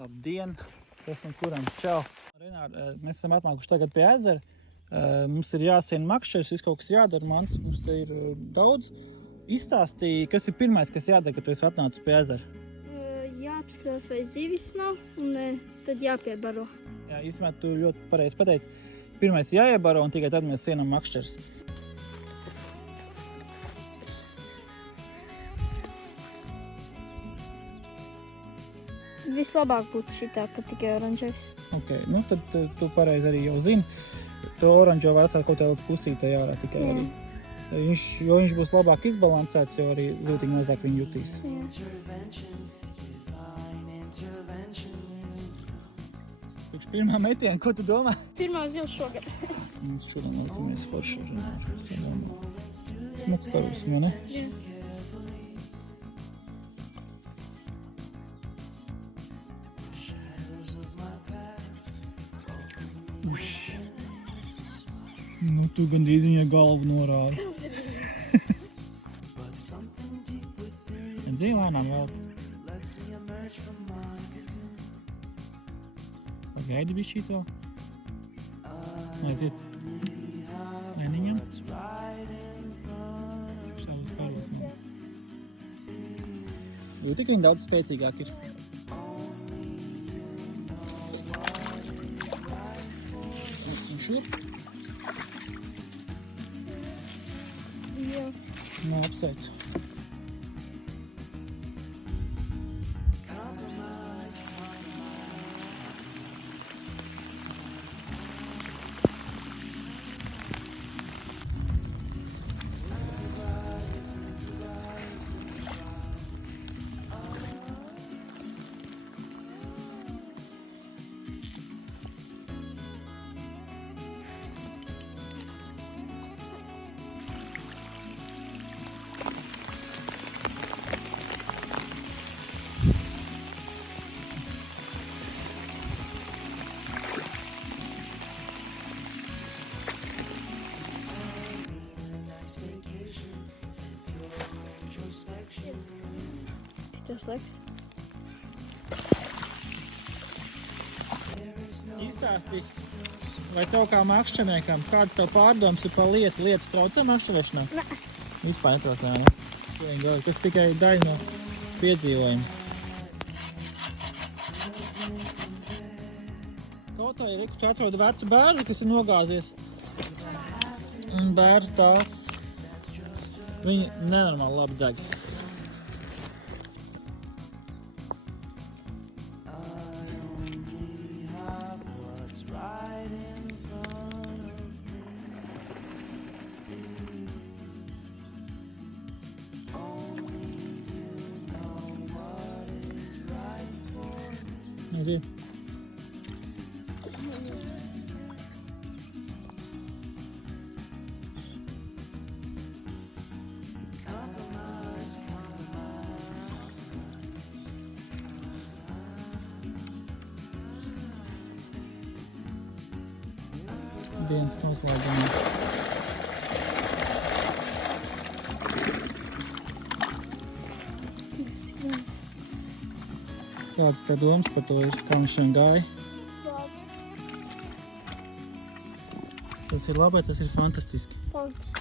Labdien! Tas no kuram? Čau! Renār, mēs esam atnākuši tagad pie ezera. Mums ir jāsien makšķers, viss kaut kas jādara. Mums te ir daudz. Izstāstīja, kas ir pirmais, kas jādara, kad tu esi atnācis pie ezera? Jāapskatās, vai zivis nav, un tad jāpiebaro. Jā, īstenībā tu ļoti pareizi pateici. Pirmais jāiebaro, un tikai tad mēs sienam makšķers. Vislabāk būtu šitā, ka tikai oranžais. Ok, nu tad tu pareizi arī jau zini. To oranžo var atstāt kaut tādu pusītē ārā tikai arī. Jo viņš būs labāk izbalansēts, jo arī zūtīgi mazāk viņu jutīs. Pēc pirmā metiena, ko tu domā? Pirmā zila šogad. Mums šodien likamies forši ar smuku karosim, jo ne? Jā. Nu, tu gandrīz viņa galvu norādi. Dzīvi lēnām vēl. Pagaidi bišķīt vēl. Aiziet. Lēniņam. Šādas karos man. Jūti, ka viņa daudz spēcīgāk ir. Un šur. Jā. Nu, apsveicu. Tas laiks. Izstāstī, vai tev kā makšķerniekam, kāds tev pārdoms ir par lietu? Lietas traucē makšķerošanā? Ne. Vispār netraucē, ne? Tas tikai daļa no piedzīvojuma. Kaut arī tu atrod vecu bērnu, kas ir nogāzies. Un bērns tās, viņi nenormāli labi deg. Aiziet. Dienas noslēgumā. Kāds te domas par to, kā viņš šodien gāja? Labi. Tas ir labi, tas ir fantastiski. Fantastiski.